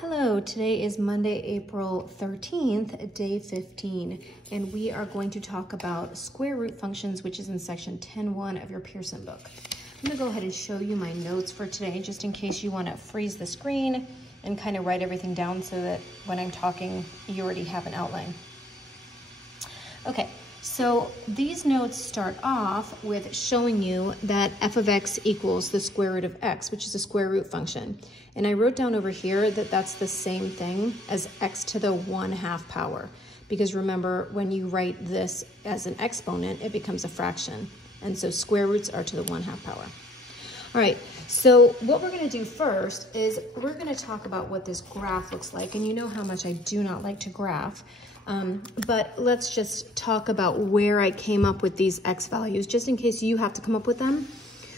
Hello, today is Monday, April 13th, day 15, and we are going to talk about square root functions, which is in section 10.1 of your Pearson book. I'm gonna go ahead and show you my notes for today, just in case you wanna freeze the screen and kind of write everything down so that when I'm talking, you already have an outline. Okay, so these notes start off with showing you that f of x equals the square root of x, which is a square root function. And I wrote down over here that that's the same thing as x to the 1/2 power. Because remember, when you write this as an exponent, it becomes a fraction. And so square roots are to the 1/2 power. All right, so what we're gonna do first is we're gonna talk about what this graph looks like. And you know how much I do not like to graph. But let's just talk about where I came up with these x values, just in case you have to come up with them.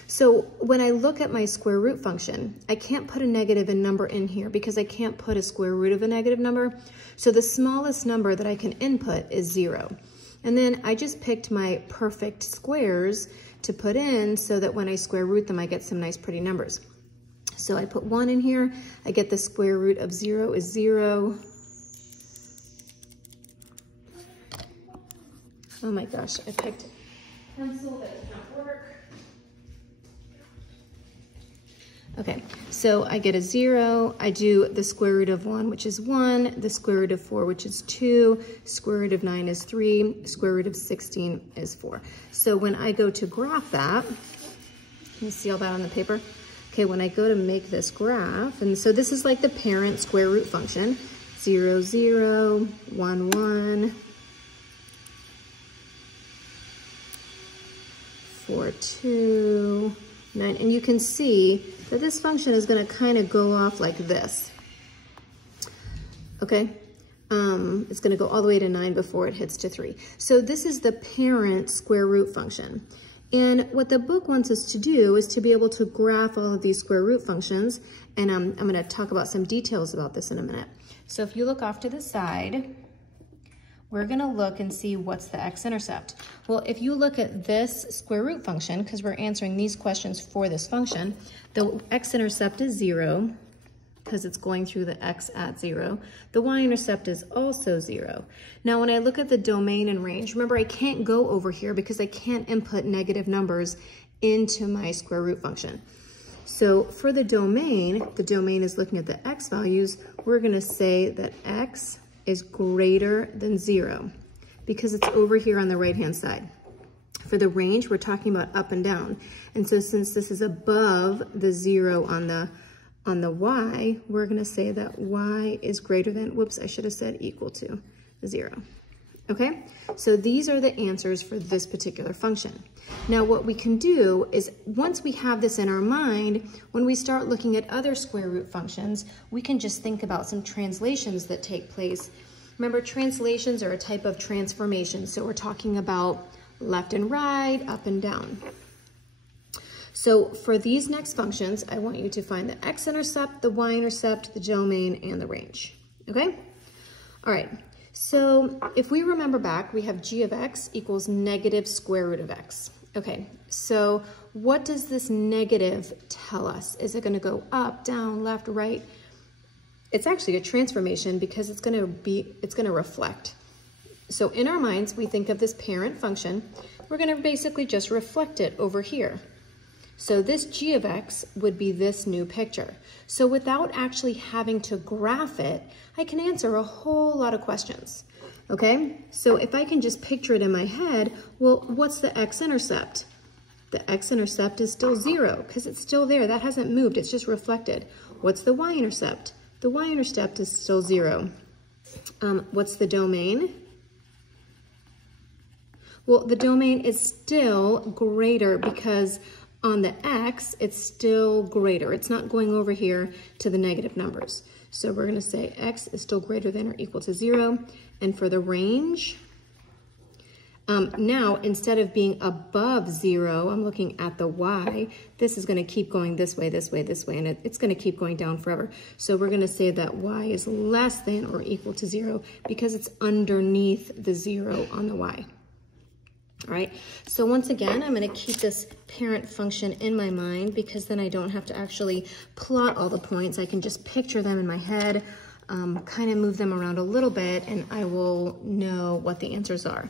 So when I look at my square root function, I can't put a negative number in here because I can't put a square root of a negative number. So the smallest number that I can input is 0. And then I just picked my perfect squares to put in so that when I square root them, I get some nice pretty numbers. So I put 1 in here, I get the square root of 0 is 0. Oh my gosh, I picked a pencil that did not work. Okay, so I get a 0, I do the square root of 1, which is 1, the square root of 4, which is 2, square root of 9 is 3, square root of 16 is 4. So when I go to graph that, can you see all that on the paper? Okay, when I go to make this graph, and so this is like the parent square root function, 0, 0, 1, 1, 4, 2, 9, and you can see that this function is going to kind of go off like this. Okay, it's going to go all the way to 9 before it hits to 3. So this is the parent square root function. And what the book wants us to do is to be able to graph all of these square root functions. And I'm going to talk about some details about this in a minute. So if you look off to the side, we're gonna look and see what's the x-intercept. Well, if you look at this square root function, because we're answering these questions for this function, the x-intercept is 0, because it's going through the x at 0. The y-intercept is also 0. Now, when I look at the domain and range, remember I can't go over here because I can't input negative numbers into my square root function. So for the domain is looking at the x values, we're gonna say that x is greater than 0 because it's over here on the right-hand side. For the range, we're talking about up and down. And so since this is above the 0 on the y, we're gonna say that y is greater than, whoops, I should have said equal to 0. Okay, so these are the answers for this particular function. Now what we can do is, once we have this in our mind, when we start looking at other square root functions, we can just think about some translations that take place. Remember, translations are a type of transformation. So we're talking about left and right, up and down. So for these next functions, I want you to find the x-intercept, the y-intercept, the domain, and the range, okay? All right. So if we remember back, we have g of x equals negative square root of x. Okay, so what does this negative tell us? Is it going to go up, down, left, right? It's actually a transformation because it's going to reflect. So in our minds, we think of this parent function. We're going to basically just reflect it over here. So this g of x would be this new picture. So without actually having to graph it, I can answer a whole lot of questions, okay? So if I can just picture it in my head, well, what's the x-intercept? The x-intercept is still 0 because it's still there. That hasn't moved, it's just reflected. What's the y-intercept? The y-intercept is still 0. What's the domain? Well, the domain is still greater because on the x, it's still greater. It's not going over here to the negative numbers. So we're going to say x is still greater than or equal to 0. And for the range, now instead of being above 0, I'm looking at the y. This is going to keep going this way, this way, this way, and it's going to keep going down forever. So we're going to say that y is less than or equal to 0 because it's underneath the 0 on the y. All right, so once again, I'm going to keep this parent function in my mind because then I don't have to actually plot all the points. I can just picture them in my head, kind of move them around a little bit, and I will know what the answers are.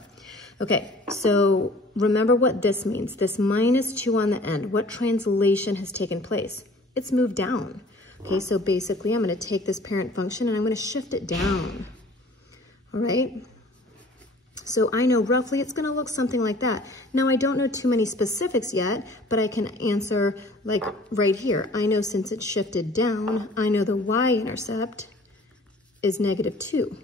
Okay, so remember what this means. This -2 on the end, what translation has taken place? It's moved down. Okay, so basically I'm going to take this parent function and I'm going to shift it down. All right. So I know roughly it's going to look something like that. Now I don't know too many specifics yet, but I can answer like right here. I know since it's shifted down, I know the y-intercept is -2.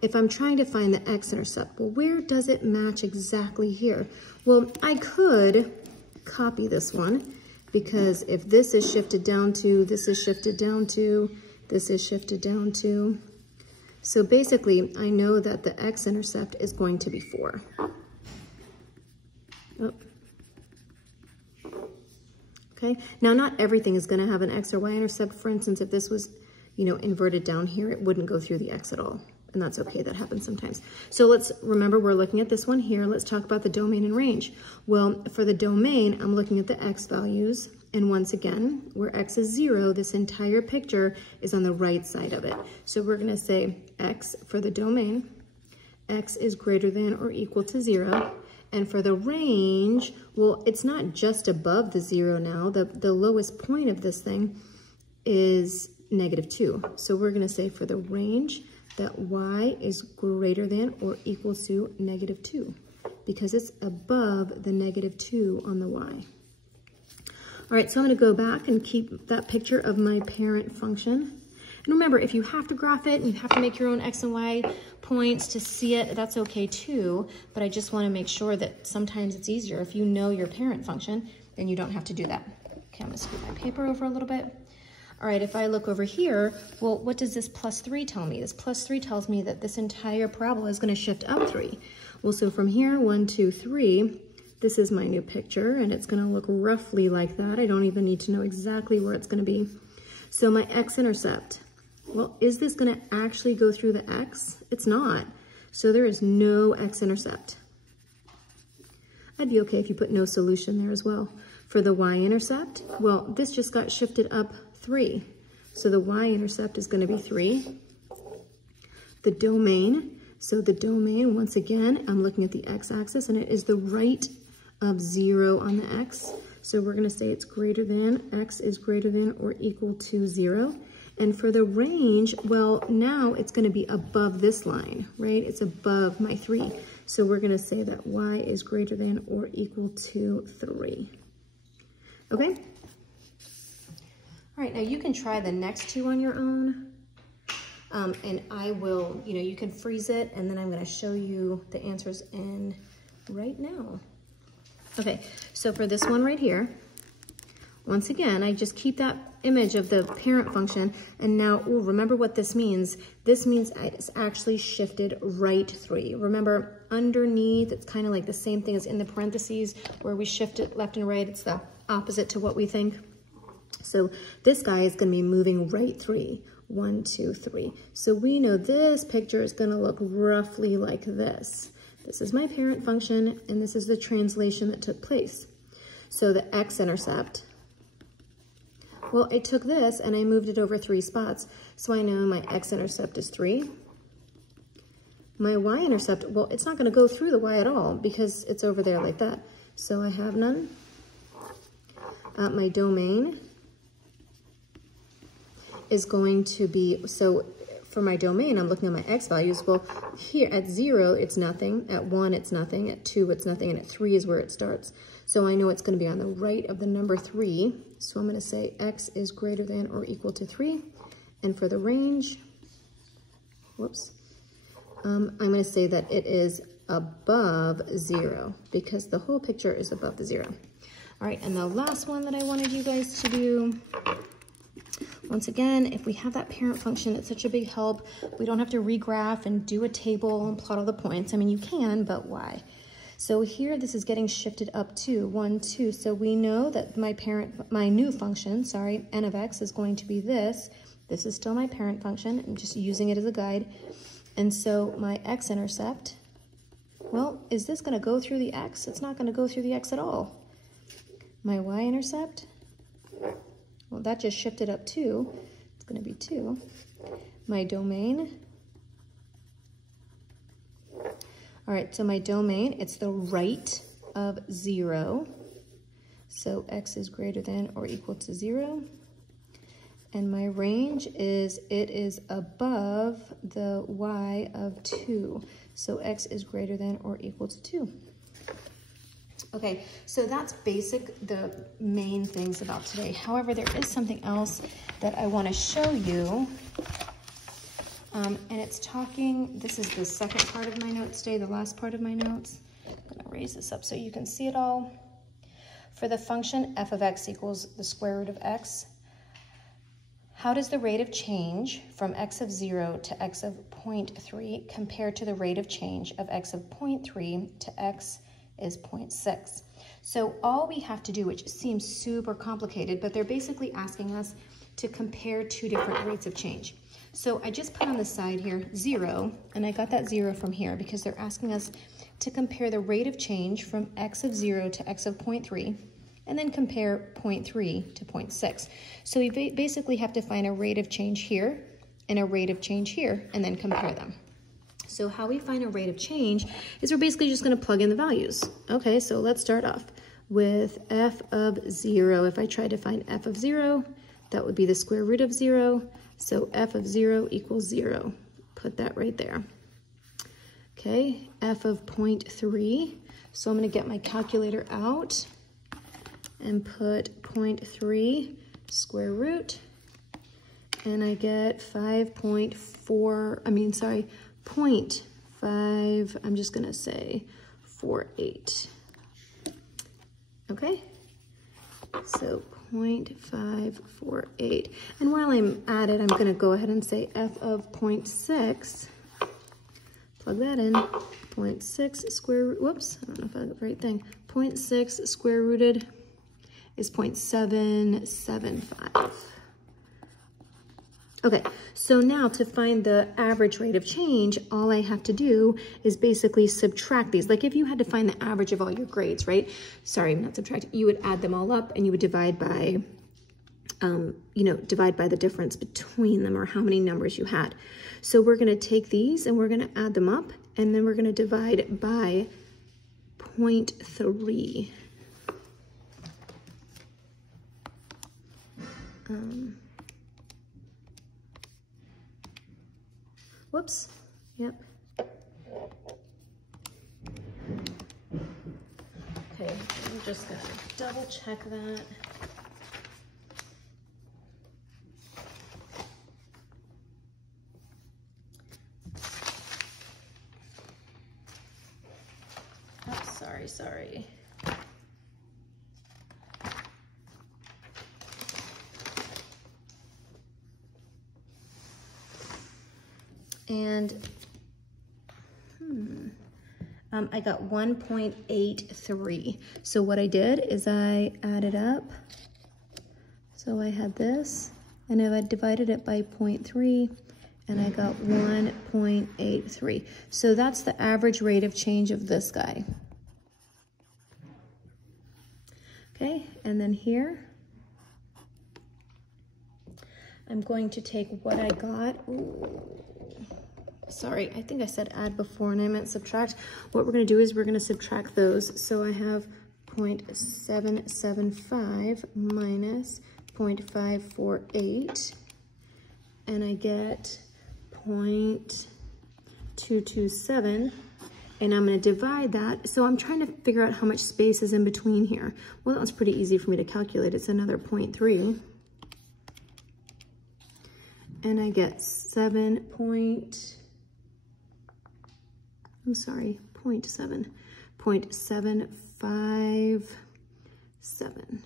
If I'm trying to find the x-intercept, well, where does it match exactly here? Well, I could copy this one because if this is shifted down to, this is shifted down to, this is shifted down to, so basically, I know that the x-intercept is going to be 4. Oh. Okay, now not everything is going to have an x or y-intercept. For instance, if this was, inverted down here, it wouldn't go through the x at all. And that's okay, that happens sometimes. So let's remember, we're looking at this one here. Let's talk about the domain and range. Well, for the domain, I'm looking at the x values. And once again, where x is 0, this entire picture is on the right side of it. So we're going to say x for the domain, x is greater than or equal to 0. And for the range, well, it's not just above the 0 now. The lowest point of this thing is -2. So we're going to say for the range that y is greater than or equal to -2 because it's above the -2 on the y. All right, so I'm going to go back and keep that picture of my parent function. And remember, if you have to graph it and you have to make your own x and y points to see it, that's okay too. But I just want to make sure that sometimes it's easier if you know your parent function, then you don't have to do that. Okay, I'm going to scoot my paper over a little bit. All right, if I look over here, well, what does this +3 tell me? This +3 tells me that this entire parabola is going to shift up 3. Well, so from here, 1, 2, 3, this is my new picture, and it's going to look roughly like that. I don't even need to know exactly where it's going to be. So my x-intercept, well, is this going to actually go through the x? It's not. So there is no x-intercept. I'd be okay if you put no solution there as well. For the y-intercept, well, this just got shifted up 3. So the y-intercept is going to be 3. The domain, so the domain, once again, I'm looking at the x-axis, and it is the right of 0 on the x. So we're going to say it's greater than, x is greater than or equal to 0. And for the range, well, now it's going to be above this line, right? It's above my 3. So we're going to say that y is greater than or equal to 3. Okay? All right, now you can try the next two on your own. And I will, you can freeze it, and then I'm going to show you the answers in right now. Okay, so for this one right here, once again, I just keep that image of the parent function, and now, remember what this means. This means it's actually shifted right 3. Remember, underneath, it's kind of like the same thing as in the parentheses, where we shift it left and right. It's the opposite to what we think. So this guy is going to be moving right 3. 1, 2, 3. So we know this picture is going to look roughly like this. This is my parent function, and this is the translation that took place. So the x-intercept, well, I took this and I moved it over 3 spots. So I know my x-intercept is 3. My y-intercept, well, it's not going to go through the y at all because it's over there like that. So I have none. My domain is going to be, so for my domain, I'm looking at my x values. Well, here at 0, it's nothing. At 1, it's nothing. At 2, it's nothing. And at 3 is where it starts. So I know it's going to be on the right of the number 3. So I'm going to say x is greater than or equal to 3. And for the range, whoops, I'm going to say that it is above 0 because the whole picture is above the 0. All right, and the last one that I wanted you guys to do, once again, if we have that parent function, it's such a big help. We don't have to regraph and do a table and plot all the points. I mean, you can, but why? So here, this is getting shifted up to 1, 2. So we know that my new function, n of x is going to be this. This is still my parent function. I'm just using it as a guide. And so my x-intercept Well, is this gonna go through the X? It's not gonna go through the X at all. My y-intercept, well, that just shifted up 2. It's gonna be 2. My domain, all right, so my domain, it's the right of 0. So X is greater than or equal to 0. And my range is, it is above the y of 2. So X is greater than or equal to 2. Okay, so that's the main things about today. However, there is something else that I want to show you. And it's talking, this is the second part of my notes today, the last part of my notes. I'm gonna raise this up so you can see it all. For the function f of x equals the square root of x, how does the rate of change from x of 0 to x of 0.3 compare to the rate of change of x of 0.3 to x is 0.6? So all we have to do, which seems super complicated, but they're basically asking us to compare 2 different rates of change. So I just put on the side here 0, and I got that 0 from here because they're asking us to compare the rate of change from x of 0 to x of 0.3, and then compare 0.3 to 0.6. So we basically have to find a rate of change here and a rate of change here, and then compare them. So how we find a rate of change is we're basically just gonna plug in the values. Okay, so let's start off with f of 0. If I tried to find f of 0, that would be the square root of 0. So f of 0 equals 0. Put that right there. Okay, f of 0.3. So I'm gonna get my calculator out and put 0.3 square root, and I get 0.5, I'm just gonna say 48. Okay, so 0.548. And while I'm at it, I'm gonna go ahead and say f of 0.6, plug that in, 0.6 square root, whoops, I don't know if I got the right thing, 0.6 square rooted is 0.775. Okay, so now to find the average rate of change, all I have to do is basically subtract these. Like if you had to find the average of all your grades, right? Sorry, not subtract. You would add them all up and you would divide by, divide by the difference between them or how many numbers you had. So we're gonna take these and we're gonna add them up, and then we're gonna divide by 0.3. Whoops, yep. Okay, I'm just gonna double check that. Oh, sorry. And I got 1.83. So what I did is I added up. So I had this, and I divided it by 0.3, and I got 1.83. So that's the average rate of change of this guy. Okay, and then here, I'm going to take what I got. Ooh. Sorry, I think I said add before and I meant subtract. What we're going to do is we're going to subtract those. So I have 0.775 minus 0.548, and I get 0.227, and I'm going to divide that. So I'm trying to figure out how much space is in between here. Well, that was pretty easy for me to calculate. It's another 0.3. And I get 0.757.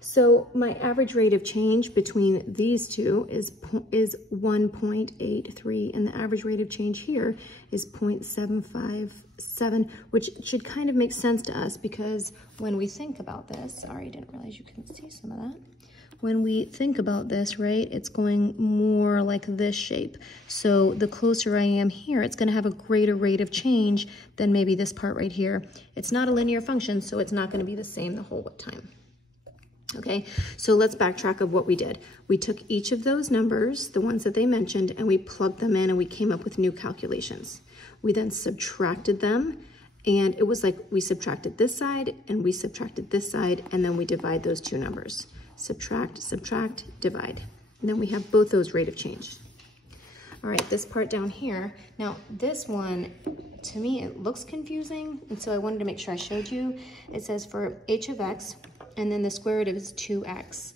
So my average rate of change between these two is 1.83, and the average rate of change here is 0.757, which should kind of make sense to us because when we think about this, sorry, I didn't realize you couldn't see some of that. when we think about this, right, it's going more like this shape. So the closer I am here, it's gonna have a greater rate of change than maybe this part right here. It's not a linear function, so it's not gonna be the same the whole time. Okay, so let's backtrack of what we did. We took each of those numbers, the ones that they mentioned, and we plugged them in and we came up with new calculations. We then subtracted them, and it was like we subtracted this side and we subtracted this side, and then we divide those two numbers. Subtract, subtract, divide. And then we have both those rate of change. All right, this part down here, now this one, to me, it looks confusing, and so I wanted to make sure I showed you. It says for h of x, and then the square root of is 2x.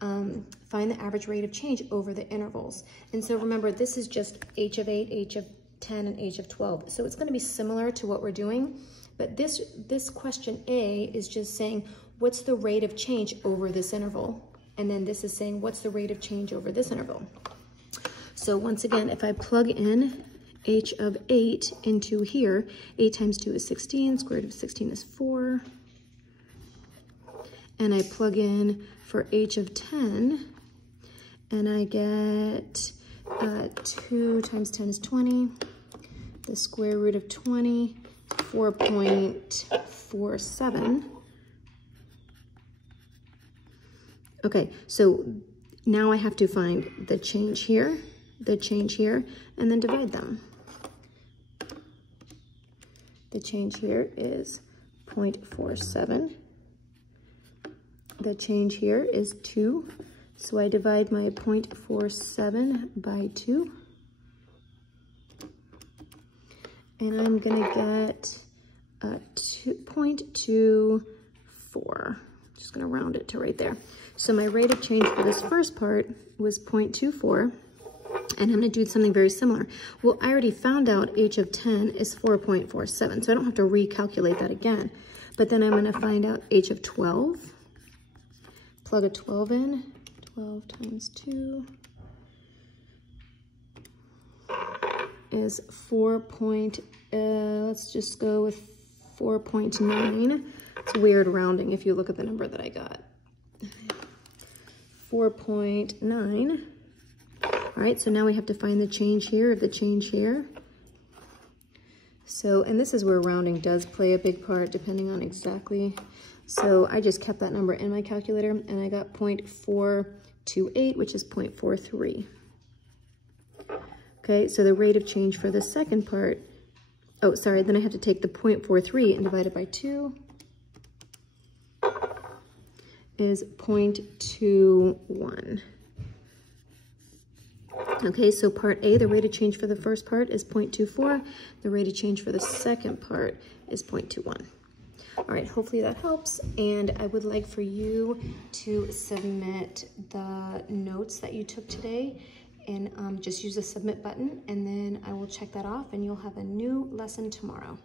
Find the average rate of change over the intervals. And so remember, this is just h of 8, h of 10, and h of 12. So it's gonna be similar to what we're doing, but this question A is just saying, what's the rate of change over this interval? And then this is saying, what's the rate of change over this interval? So once again, if I plug in h of 8 into here, 8 times 2 is 16, square root of 16 is 4. And I plug in for h of 10, and I get 2 times 10 is 20. The square root of 20, 4.47. Okay, so now I have to find the change here, and then divide them. The change here is 0.47. The change here is 2. So I divide my 0.47 by 2. And I'm gonna get 0.24. Just gonna round it to right there. So my rate of change for this first part was 0.24, and I'm gonna do something very similar. Well, I already found out h of 10 is 4.47, so I don't have to recalculate that again. But then I'm gonna find out h of 12, plug a 12 in, 12 times 2 is let's just go with 4.9. It's weird rounding if you look at the number that I got. 4.9. All right, so now we have to find the change here of the change here. So, and this is where rounding does play a big part depending on exactly. So I just kept that number in my calculator and I got 0.428, which is 0.43. Okay, so the rate of change for the second part, oh, sorry, then I have to take the 0.43 and divide it by 2 is 0.21. Okay, so part A, the rate of change for the first part is 0.24. The rate of change for the second part is 0.21. All right, hopefully that helps. And I would like for you to submit the notes that you took today, and just use the submit button, and then I will check that off and you'll have a new lesson tomorrow.